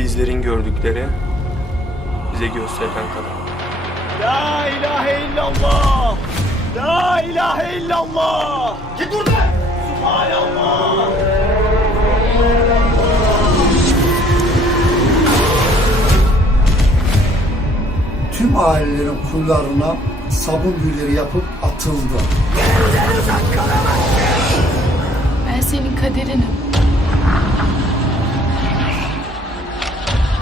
Bizlerin gördükleri bize gösterilen kadar. La ilahe illallah. La ilahe illallah. Git buradan. Subhanallah. tüm ailelerin kullarına sabun büyüleri yapıp atıldı. Ben senin kaderinim.